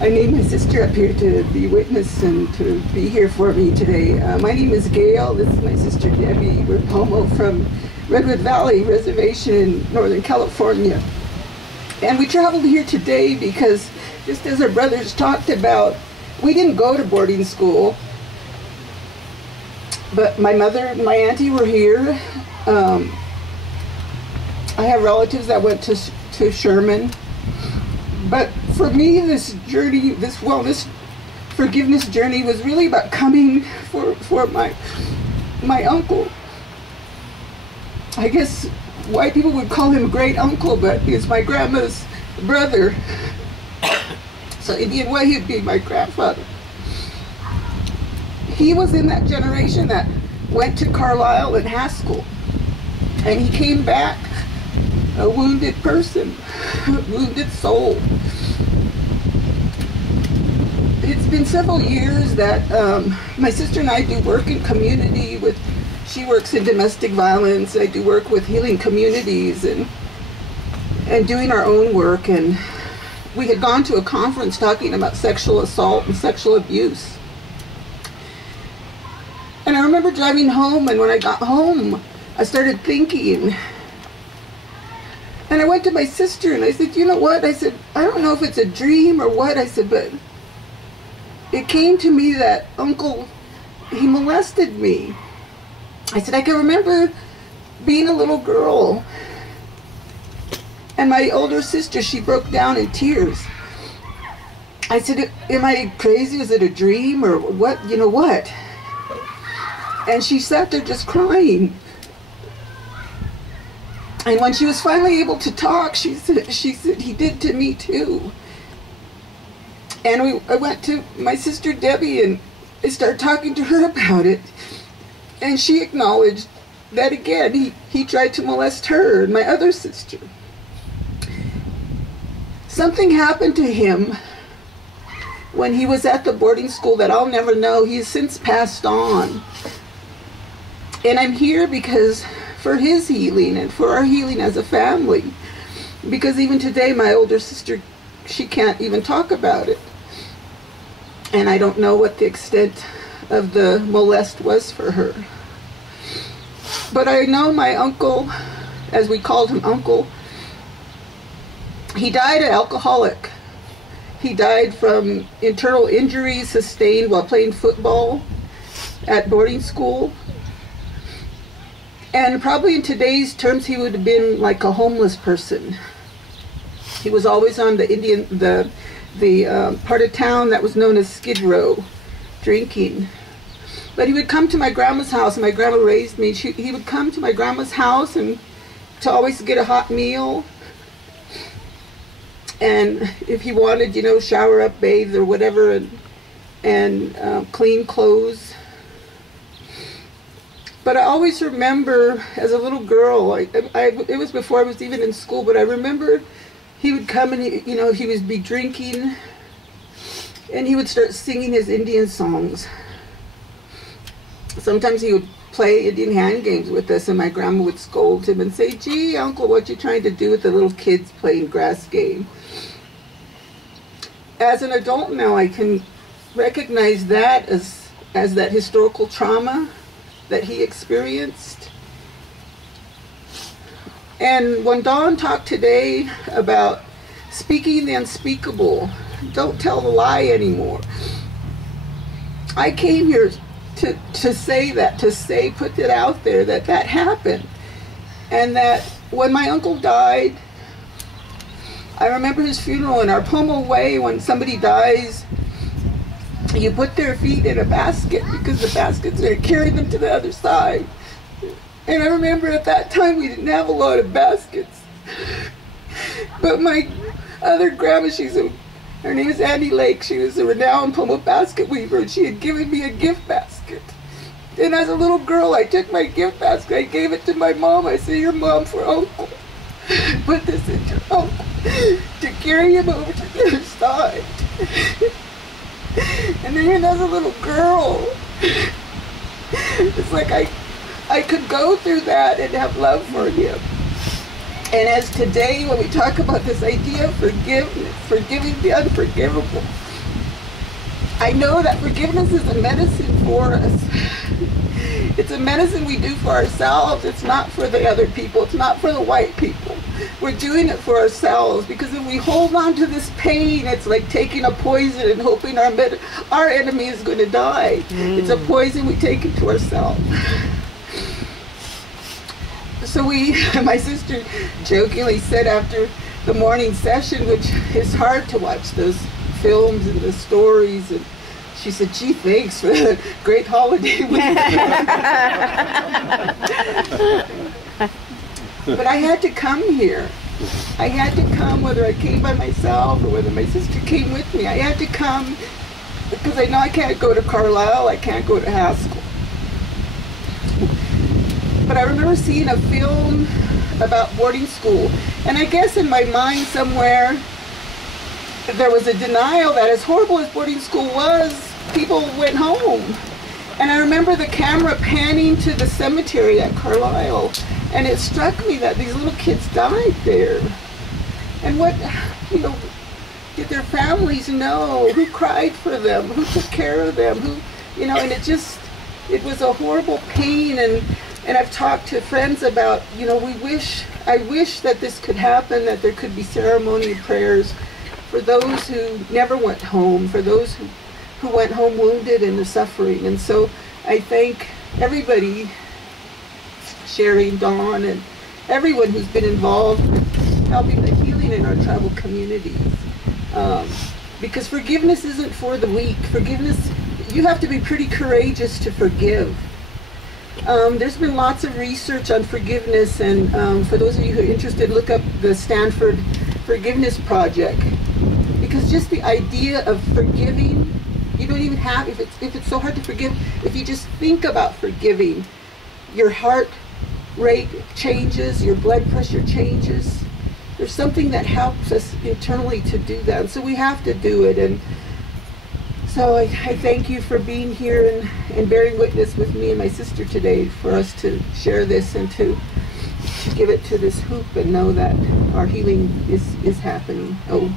I named my sister up here to be witness and to be here for me today. My name is Gail. This is my sister Debbie. We're Pomo from Redwood Valley Reservation in Northern California. And we traveled here today because, just as our brothers talked about, we didn't go to boarding school, but my mother and my auntie were here. I have relatives that went to Sherman. But for me, this journey, this wellness, forgiveness journey was really about coming for my uncle. I guess white people would call him great uncle, but he's my grandma's brother. So Indian way, he'd be my grandfather. He was in that generation that went to Carlisle and Haskell, and he came back a wounded person, a wounded soul. It's been several years that my sister and I do work in community with, she works in domestic violence, I do work with healing communities and doing our own work. And we had gone to a conference talking about sexual assault and sexual abuse. And I remember driving home, and when I got home, I started thinking, and I went to my sister and I said, you know what? I said, I don't know if it's a dream or what. I said, but it came to me that Uncle, he molested me. I said, I can remember being a little girl, and my older sister, she broke down in tears. I said, am I crazy? Is it a dream or what? You know what? And she sat there just crying. And when she was finally able to talk, she said, he did to me too. And I went to my sister Debbie and I started talking to her about it. And she acknowledged that again, he tried to molest her and my other sister. Something happened to him when he was at the boarding school that I'll never know. He has since passed on. And I'm here because for his healing and for our healing as a family. Because even today, my older sister, she can't even talk about it. And I don't know what the extent of the molest was for her. But I know my uncle, as we called him Uncle, he died an alcoholic. He died from internal injuries sustained while playing football at boarding school. And probably in today's terms, he would have been like a homeless person. He was always on the part of town that was known as Skid Row, drinking. But he would come to my grandma's house, and my grandma raised me. He would come to my grandma's house and to always get a hot meal. And if he wanted, you know, shower up, bathe, or whatever, and clean clothes. But I always remember, as a little girl, it was before I was even in school, but I remember he would come and, he would be drinking, and he would start singing his Indian songs. Sometimes he would play Indian hand games with us, and my grandma would scold him and say, gee, Uncle, what you trying to do with the little kids playing grass game? As an adult now, I can recognize that as that historical trauma that he experienced. And when Dawn talked today about speaking the unspeakable, don't tell the lie anymore, I came here to say that, put it out there that happened. And that when my uncle died, I remember his funeral in our Pomo way. When somebody dies, you put their feet in a basket because the basket's going to carry them to the other side. And I remember at that time we didn't have a lot of baskets. But my other grandma, her name is Annie Lake, she was a renowned Pomo basket weaver, and she had given me a gift basket. And as a little girl, I took my gift basket, I gave it to my mom. I said, your mom for Uncle. Put this in your uncle to carry him over to the other side. And even as a little girl, it's like I could go through that and have love for him. And as today, when we talk about this idea of forgiveness, forgiving the unforgivable, I know that forgiveness is a medicine for us. It's a medicine we do for ourselves. It's not for the other people. It's not for the white people. We're doing it for ourselves, because if we hold on to this pain, it's like taking a poison and hoping our enemy is going to die. It's a poison we take into ourselves. So my sister jokingly said after the morning session, which is hard to watch those films and the stories, and she said, "Gee, thanks for the great holiday week." But I had to come here. I had to come, whether I came by myself or whether my sister came with me. I had to come because I know I can't go to Carlisle, I can't go to Haskell. But I remember seeing a film about boarding school, and I guess in my mind somewhere there was a denial that as horrible as boarding school was, people went home. And I remember the camera panning to the cemetery at Carlisle, and it struck me that these little kids died there. And what, did their families know? Who cried for them? Who took care of them? And it was a horrible pain. And I've talked to friends about, I wish that this could happen, that there could be ceremony and prayers for those who never went home, for those who went home wounded and suffering. And so I thank everybody, Sherry, Dawn, and everyone who's been involved in helping the healing in our tribal communities. Because forgiveness isn't for the weak. Forgiveness, you have to be pretty courageous to forgive. There's been lots of research on forgiveness, and for those of you who are interested, look up the Stanford Forgiveness Project. Because just the idea of forgiving, you don't even have, if it's so hard to forgive, if you just think about forgiving, your heart rate changes, your blood pressure changes. There's something that helps us internally to do that, and so we have to do it. And so I thank you for being here and bearing witness with me and my sister today, for us to share this and to give it to this hoop and know that our healing is happening. Oh.